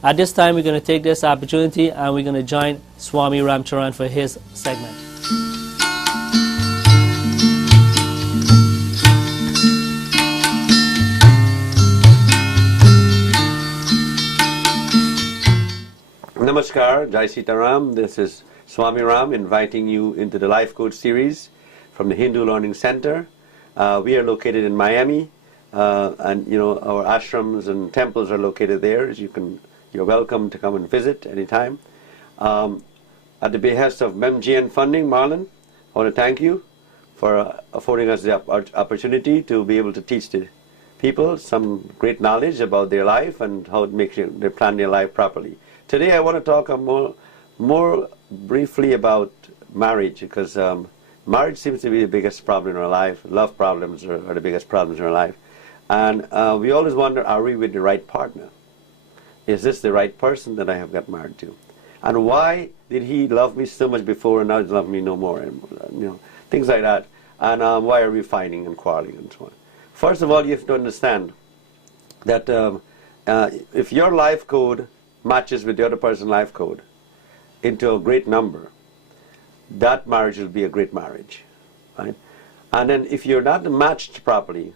At this time, we're going to take this opportunity and we're going to join Swami Ramcharan for his segment. Namaskar, Jai Sitaram. This is Swami Ram inviting you into the Life Coach series from the Hindu Learning Center. We are located in Miami, and our ashrams and temples are located there. You're welcome to come and visit anytime. At the behest of MGN Funding, Marlon, I want to thank you for affording us the opportunity to be able to teach the people some great knowledge about their life and how to make sure they plan their life properly. Today I want to talk more briefly about marriage, because marriage seems to be the biggest problem in our life. Love problems are the biggest problems in our life. And we always wonder, are we with the right partner? Is this the right person that I have got married to? And why did he love me so much before and now he loves me no more? And, things like that. And why are we fighting and quarreling and so on? First of all, you have to understand that if your life code matches with the other person's life code into a great number, that marriage will be a great marriage, right? And then if you're not matched properly,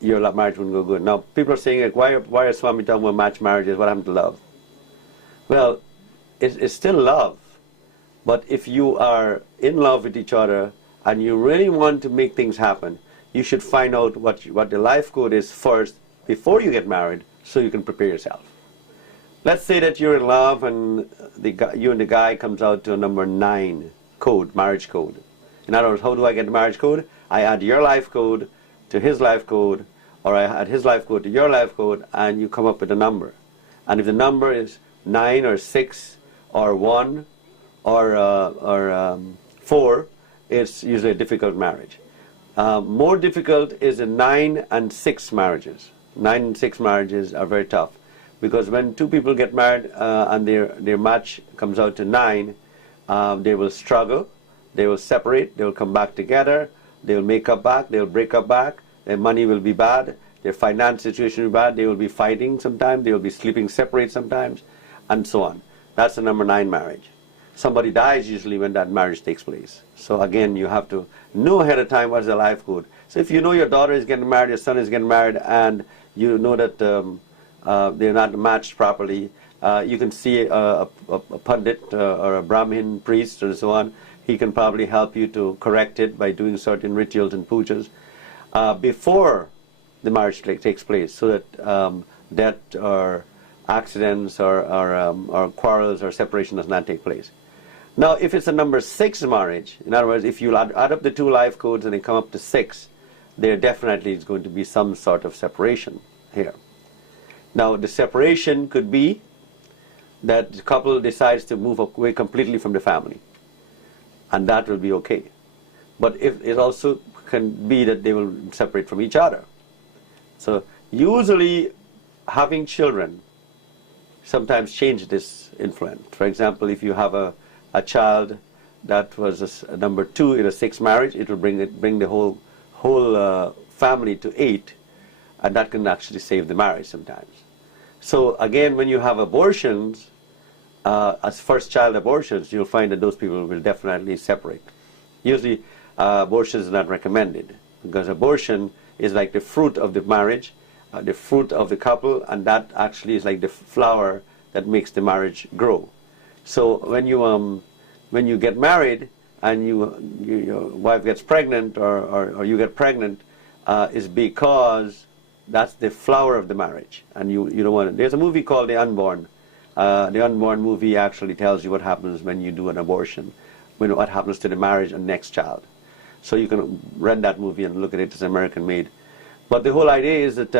your marriage wouldn't go good. Now, people are saying, like, why are Swami talking about matched marriages? What happened to love? Well, it's still love. But if you are in love with each other and you really want to make things happen, you should find out what the life code is first before you get married, so you can prepare yourself. Let's say that you're in love and you and the guy comes out to a number 9 code, marriage code. In other words, how do I get the marriage code? I add your life code to his life code, or I add his life code to your life code, and you come up with a number. And if the number is 9 or 6 or 1 or 4, it's usually a difficult marriage. More difficult is the 9 and 6 marriages. 9 and 6 marriages are very tough, because when two people get married and their match comes out to 9, they will struggle, they will separate, they will come back together, they will make up back, they will break up back, their money will be bad, their finance situation will be bad, they will be fighting sometimes, they will be sleeping separate sometimes, and so on. That's the number 9 marriage. Somebody dies usually when that marriage takes place. So again, you have to know ahead of time what's the life code. So if you know your daughter is getting married, your son is getting married, and you know that they're not matched properly, you can see a pundit or a Brahmin priest or so on. He can probably help you to correct it by doing certain rituals and pujas before the marriage takes place, so that death or accidents or quarrels or separation does not take place. Now, if it's a number 6 marriage, in other words, if you add up the 2 life codes and they come up to 6, there definitely is going to be some sort of separation here. Now, the separation could be that the couple decides to move away completely from the family, and that will be okay. But if it also can be that they will separate from each other. So usually having children sometimes change this influence. For example, if you have a child that was a number 2 in a 6 marriage, it will bring the whole family to 8, and that can actually save the marriage sometimes. So again, when you have abortions, as first child abortions, you'll find that those people will definitely separate. Usually abortion is not recommended, because abortion is like the fruit of the marriage, the fruit of the couple, and that actually is like the flower that makes the marriage grow. So when you get married and your wife gets pregnant or you get pregnant, is because that's the flower of the marriage, and you don't want it. There's a movie called The Unborn. The Unborn movie actually tells you what happens when you do an abortion, what happens to the marriage and next child. So you can rent that movie and look at it. It's American made. But the whole idea is that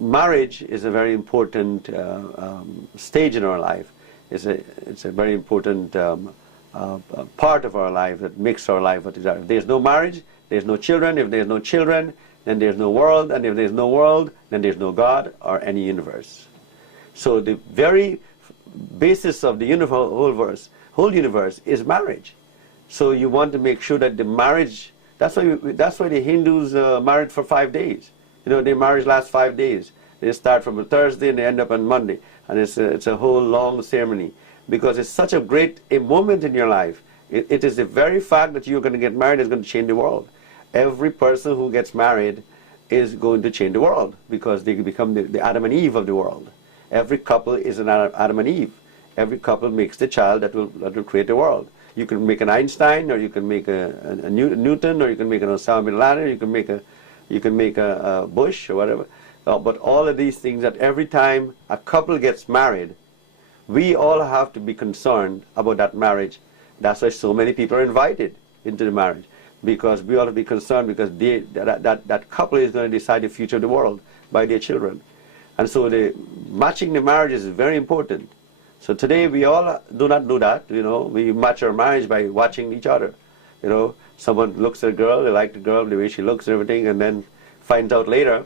marriage is a very important stage in our life. It's a very important part of our life that makes our life what it is. If there's no marriage, there's no children. If there's no children, then there's no world. And if there's no world, then there's no God or any universe. So the very basis of the whole universe is marriage. So you want to make sure that the marriage, that's why the Hindus married for 5 days. Their marriage lasts 5 days. They start from a Thursday and they end up on Monday. And it's a whole long ceremony because it's such a great moment in your life. It is the very fact that you're going to get married is going to change the world. Every person who gets married is going to change the world because they become the Adam and Eve of the world. Every couple is an Adam and Eve. Every couple makes the child that will create the world. You can make an Einstein, or you can make a Newton, or you can make an Osama bin Laden, you can make a Bush or whatever. But all of these things, that every time a couple gets married, we all have to be concerned about that marriage. That's why so many people are invited into the marriage, because we ought to be concerned, because that couple is going to decide the future of the world by their children. And so matching the marriages is very important. So today we all do not do that. We match our marriage by watching each other. Someone looks at a girl, they like the girl, the way she looks and everything, and then finds out later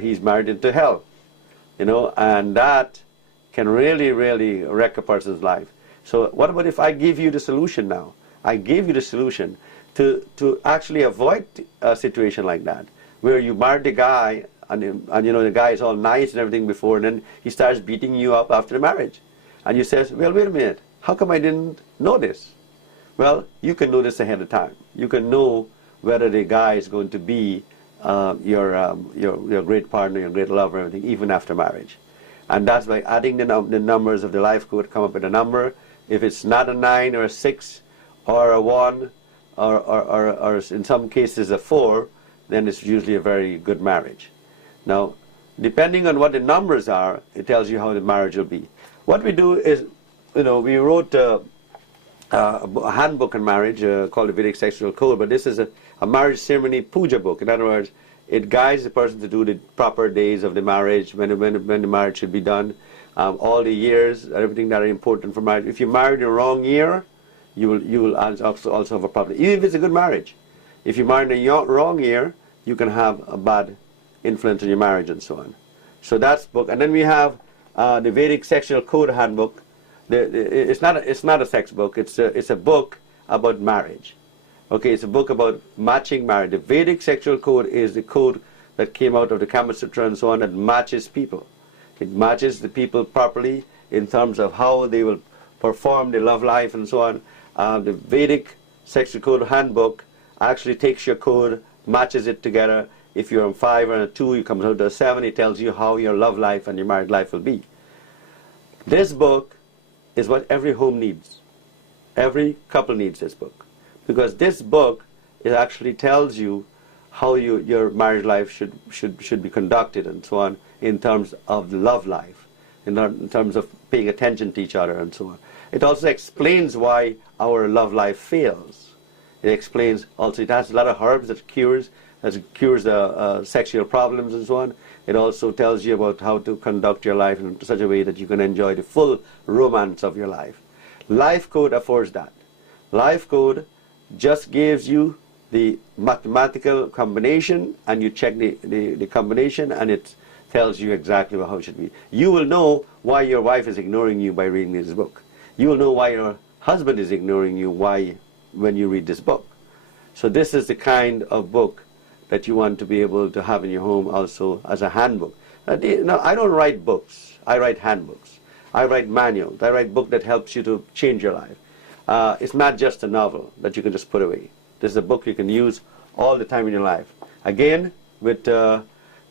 he's married into hell. And that can really, really wreck a person's life. So what about if I give you the solution now? I gave you the solution to actually avoid a situation like that, where you married the guy, and the guy is all nice and everything before, and then he starts beating you up after the marriage. And you says, well, wait a minute, how come I didn't know this? Well, you can know this ahead of time. You can know whether the guy is going to be your great partner, your great lover, everything, even after marriage. And that's by adding the numbers of the life code, come up with a number. If it's not a 9 or a 6 or a 1 or in some cases a 4, then it's usually a very good marriage. Now, depending on what the numbers are, it tells you how the marriage will be. What we do is, we wrote a handbook on marriage called the Vedic Sexual Code, but this is a marriage ceremony puja book. In other words, it guides the person to do the proper days of the marriage, when the marriage should be done, all the years, everything that are important for marriage. If you marry the wrong year, you will also have a problem, even if it's a good marriage. If you marry the wrong year, you can have a bad influence on your marriage and so on. So that's book. And then we have the Vedic Sexual Code Handbook. It's not a sex book. It's a book about marriage. Okay, it's a book about matching marriage. The Vedic Sexual Code is the code that came out of the Kama Sutra and so on, that matches people. It matches the people properly in terms of how they will perform their love life and so on. The Vedic Sexual Code Handbook actually takes your code, matches it together. If you're on 5 or a 2, you come out to a 7, it tells you how your love life and your married life will be. This book is what every home needs. Every couple needs this book. Because this book, it actually tells you how your marriage life should be conducted and so on, in terms of the love life, in terms of paying attention to each other and so on. It also explains why our love life fails. It explains also, it has a lot of herbs that cures sexual problems and so on. It also tells you about how to conduct your life in such a way that you can enjoy the full romance of your life. Life Code affords that. Life Code just gives you the mathematical combination, and you check the combination, and it tells you exactly how it should be. You will know why your wife is ignoring you by reading this book. You will know why your husband is ignoring you when you read this book. So this is the kind of book that you want to be able to have in your home also as a handbook. Now, I don't write books. I write handbooks. I write manuals. I write book that helps you to change your life. It's not just a novel that you can just put away. This is a book you can use all the time in your life. Again, with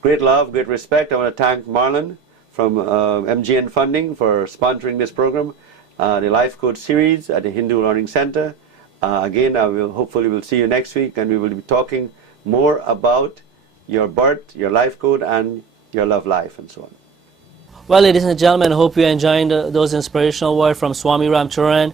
great love, great respect, I want to thank Marlon from MGN Funding for sponsoring this program, the Life Code series at the Hindu Learning Center. Again, hopefully we'll see you next week, and we will be talking more about your birth, your life code, and your love life, and so on. Well, ladies and gentlemen, I hope you're enjoying those inspirational words from Swami Ramcharan.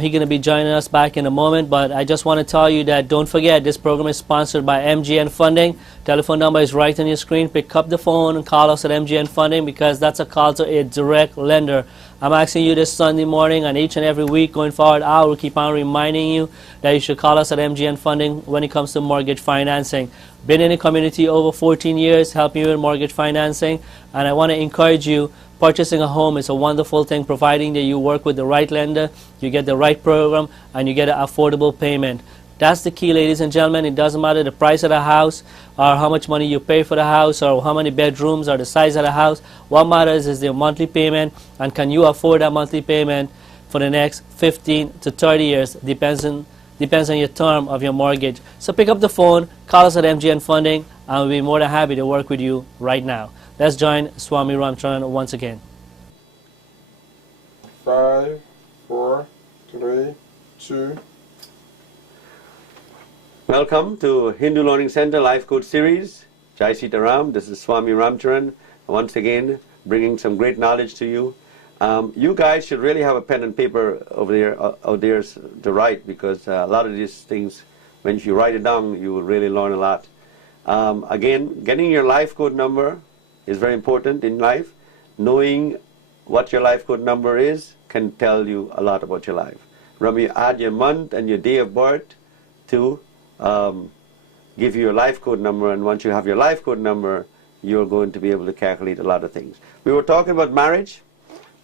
He's going to be joining us back in a moment, but I just want to tell you that don't forget, this program is sponsored by MGN Funding. Telephone number is right on your screen. Pick up the phone and call us at MGN Funding, because that's a call to a direct lender. I'm asking you this Sunday morning and each and every week going forward, I will keep on reminding you that you should call us at MGN Funding when it comes to mortgage financing. Been in the community over 14 years, helping you with mortgage financing, and I want to encourage you. Purchasing a home is a wonderful thing, providing that you work with the right lender, you get the right program, and you get an affordable payment. That's the key, ladies and gentlemen. It doesn't matter the price of the house or how much money you pay for the house or how many bedrooms or the size of the house. What matters is the monthly payment, and can you afford that monthly payment for the next 15 to 30 years, depends on your term of your mortgage. So pick up the phone, call us at MGN Funding, and we'll be more than happy to work with you right now. Let's join Swami Ramcharan once again. 5, 4, 3, 2. Welcome to Hindu Learning Center Life Coach Series. Jai Sitaram. This is Swami Ramcharan, once again bringing some great knowledge to you. You guys should really have a pen and paper over there, out there to write, because a lot of these things, when you write it down, you will really learn a lot. Again, getting your life code number is very important in life. Knowing what your life code number is can tell you a lot about your life. Remember, you add your month and your day of birth to give you your life code number, and once you have your life code number, you're going to be able to calculate a lot of things. We were talking about marriage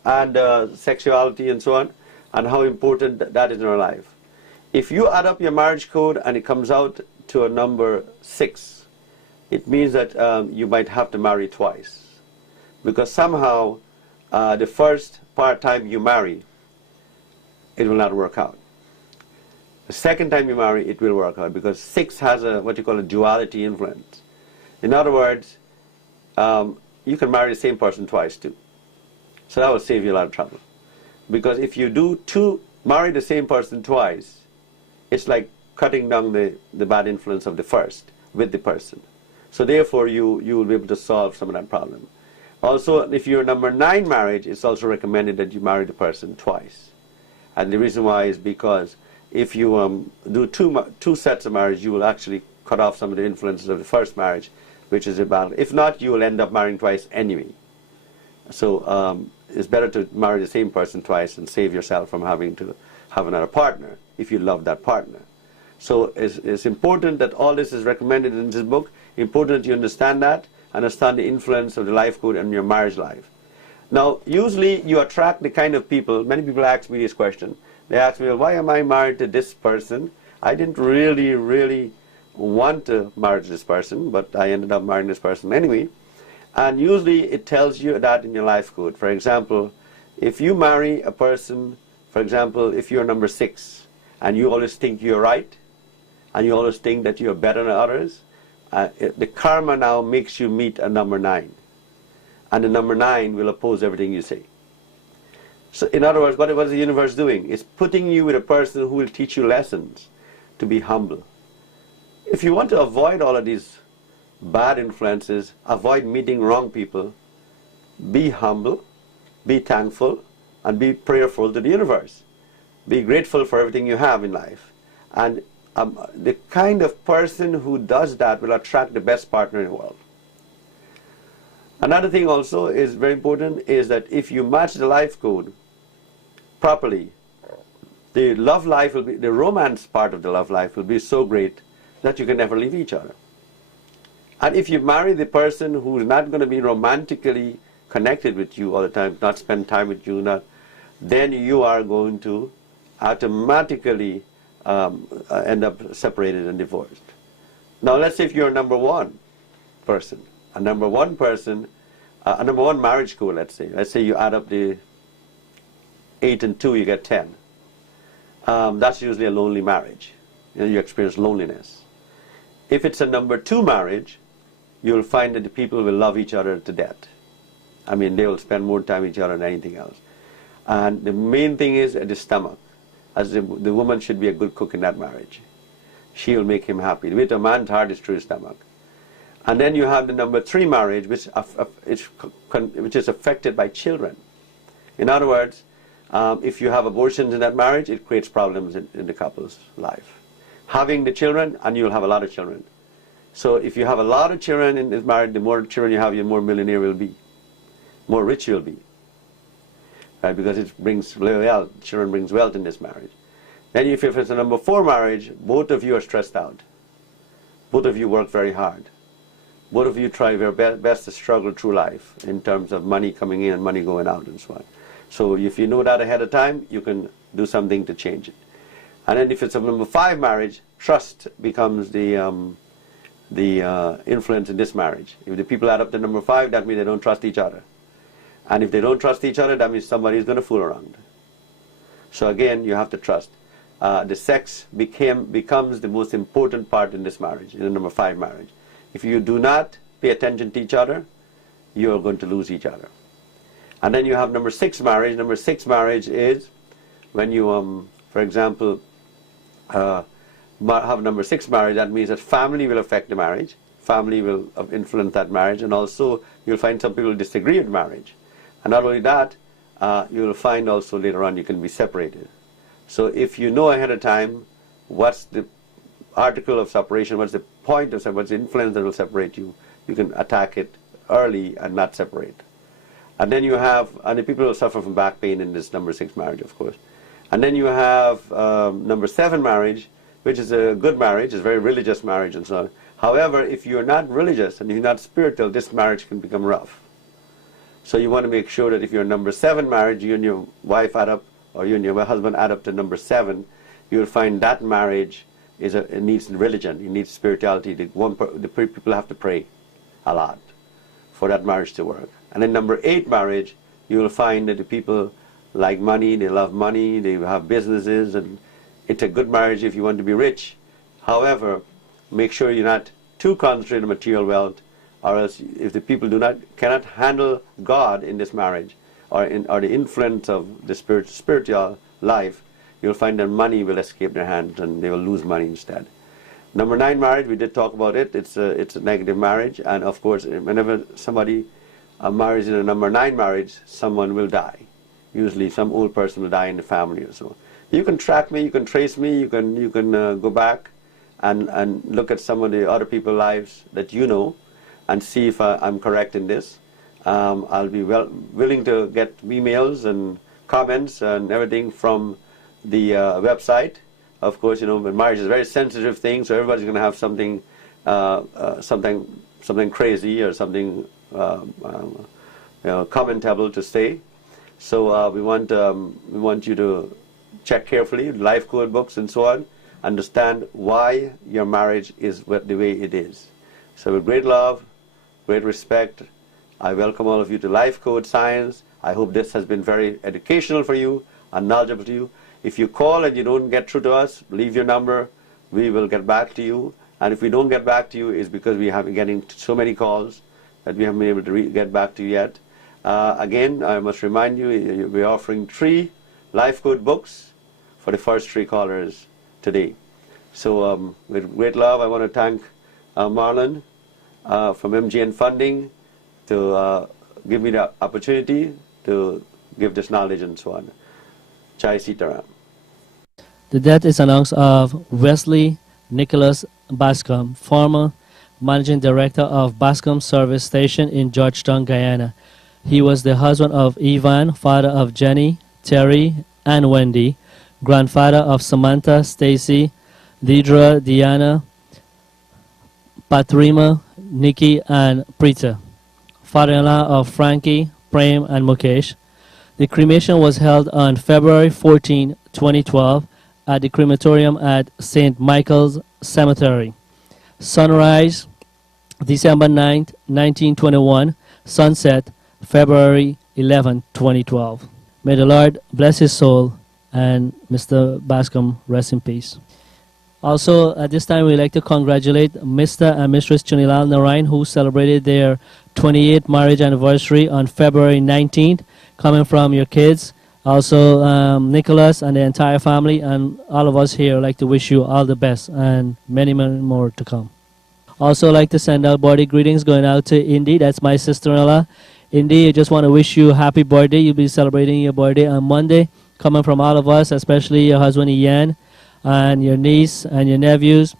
and sexuality and so on, and how important that is in our life. If you add up your marriage code and it comes out to a number 6, it means that you might have to marry twice, because somehow the first time you marry, it will not work out. The second time you marry, it will work out, because 6 has what you call a duality influence. In other words, you can marry the same person twice too. So that will save you a lot of trouble. Because if you marry the same person twice, it's like cutting down the bad influence of the first with the person. So therefore, you will be able to solve some of that problem. Also, if you're number 9 marriage, it's also recommended that you marry the person twice. And the reason why is because if you do two sets of marriage, you will actually cut off some of the influences of the first marriage, which is a battle. If not, you will end up marrying twice anyway. So it's better to marry the same person twice and save yourself from having to have another partner if you love that partner. So it's important that all this is recommended in this book. Important that you understand that, understand the influence of the life code on your marriage life. Now, usually you attract the kind of people, many people ask me this question. They ask me, well, why am I married to this person? I didn't really want to marry this person, but I ended up marrying this person anyway. And usually it tells you that in your life code. For example, if you marry a person, for example, if you're number 6, and you always think you're right, and you always think that you're better than others, the karma now makes you meet a number 9. And the number 9 will oppose everything you say. So in other words, what is the universe doing? It's putting you with a person who will teach you lessons to be humble. If you want to avoid all of these bad influences, avoid meeting wrong people, be humble, be thankful, and be prayerful to the universe. Be grateful for everything you have in life. And the kind of person who does that will attract the best partner in the world. Another thing also is very important is that if you match the life code properly, the love life will be, the romance part of the love life will be so great that you can never leave each other. And if you marry the person who is not going to be romantically connected with you all the time, not spend time with you, then you are going to automatically end up separated and divorced. Now let's say if you're a number 1 person, a number 1 person, a number 1 marriage code, let's say you add up the 8 and 2, you get 10. That's usually a lonely marriage. You experience loneliness. If it's a number 2 marriage, you'll find that the people will love each other to death. I mean, they will spend more time with each other than anything else. And the main thing is the stomach. As the woman should be a good cook in that marriage. She will make him happy. With a man's heart is through his stomach. And then you have the number 3 marriage, which is affected by children. In other words, if you have abortions in that marriage, it creates problems in the couple's life. Having the children, and you'll have a lot of children. So if you have a lot of children in this marriage, the more children you have, the more millionaire you'll be. More rich you'll be. Right? Because it brings wealth. Children brings wealth in this marriage. Then if it's a number 4 marriage, both of you are stressed out. Both of you work very hard. Both of you try your best to struggle through life in terms of money coming in and money going out and so on. So if you know that ahead of time, you can do something to change it. And then if it's a number 5 marriage, trust becomes the influence in this marriage. If the people add up to number 5, that means they don't trust each other. And if they don't trust each other, that means somebody is going to fool around. So again, you have to trust. The sex becomes the most important part in this marriage, in the number 5 marriage. If you do not pay attention to each other, you are going to lose each other. And then you have number 6 marriage. Number 6 marriage is when you, for example, have number 6 marriage. That means that family will affect the marriage. Family will influence that marriage, and also you'll find some people disagree with marriage. And not only that, you will find also later on you can be separated. So if you know ahead of time what's the article of separation, what's the point of separation, what's the influence that will separate you, you can attack it early and not separate. And then you have, and the people will suffer from back pain in this number 6 marriage, of course. And then you have number 7 marriage, which is a good marriage, is a very religious marriage and so on. However, if you're not religious and you're not spiritual, this marriage can become rough. So you want to make sure that if you're a number 7 marriage, you and your wife add up, or you and your husband add up to number 7, you'll find that marriage it needs religion, it needs spirituality. The people have to pray a lot for that marriage to work. And in number 8 marriage, you will find that the people like money, they love money, they have businesses, and it's a good marriage if you want to be rich. However, make sure you're not too concentrated on material wealth, or else if the people cannot handle God in this marriage, or the influence of the spiritual life, you'll find that money will escape their hands and they will lose money instead. Number 9 marriage, we did talk about it. It's a negative marriage, and of course, whenever somebody marries in a number 9 marriage, someone will die. Usually, some old person will die in the family or so. You can track me, you can trace me, you can go back and look at some of the other people's lives that you know, and see if I'm correct in this. I'll be willing to get emails and comments and everything from the website. Of course, you know, marriage is a very sensitive thing, so everybody's going to have something, something crazy or something commentable to say. So we want you to check carefully life code books and so on. Understand why your marriage is the way it is. So with great love, great respect, I welcome all of you to Life Code Science. I hope this has been very educational for you and knowledgeable to you. If you call and you don't get through to us, leave your number. We will get back to you. And if we don't get back to you, it's because we have been getting so many calls that we haven't been able to get back to you yet. Again, I must remind you, we're offering 3 Life Code books for the first 3 callers today. So with great love, I want to thank Marlon from MGN Funding to give me the opportunity to give this knowledge and so on. Jai Sitaram. The death is announced of Wesley Nicholas Bascom, former Managing Director of Bascom Service Station in Georgetown, Guyana. He was the husband of Ivan, father of Jenny, Terry, and Wendy, grandfather of Samantha, Stacy, Deidre, Diana, Patrima, Nikki, and Preeta, father-in-law of Frankie, Prem, and Mukesh. The cremation was held on February 14, 2012 at the crematorium at St. Michael's Cemetery. Sunrise, December 9, 1921. Sunset, February 11, 2012. May the Lord bless his soul and Mr. Bascom rest in peace. Also, at this time, we'd like to congratulate Mr. and Mrs. Chunilal Narayan, who celebrated their 28th marriage anniversary on February 19th, coming from your kids. Also, Nicholas and the entire family, and all of us here would like to wish you all the best and many, many more to come. Also, like to send out birthday greetings going out to Indy. That's my sister-in-law. Indy, I just want to wish you a happy birthday. You'll be celebrating your birthday on Monday, coming from all of us, especially your husband Ian, and your niece and your nephews.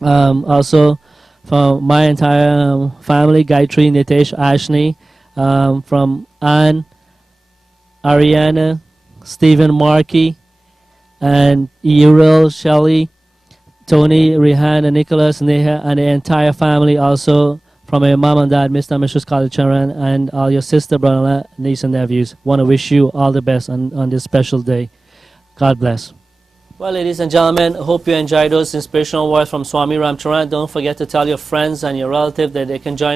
Also from my entire family, Gayatri, Nitesh, Ashley, from Anne, Ariana, Stephen, Markey, and Uriel, Shelley, Tony, Rehan, and Nicholas, Neha, and the entire family. Also from your mom and dad, Mr. and Mrs. Khalid Charan, and all your sister, brother, niece, and nephews. Want to wish you all the best on this special day. God bless. Well, ladies and gentlemen, hope you enjoyed those inspirational words from Swami Ramcharan. Don't forget to tell your friends and your relatives that they can join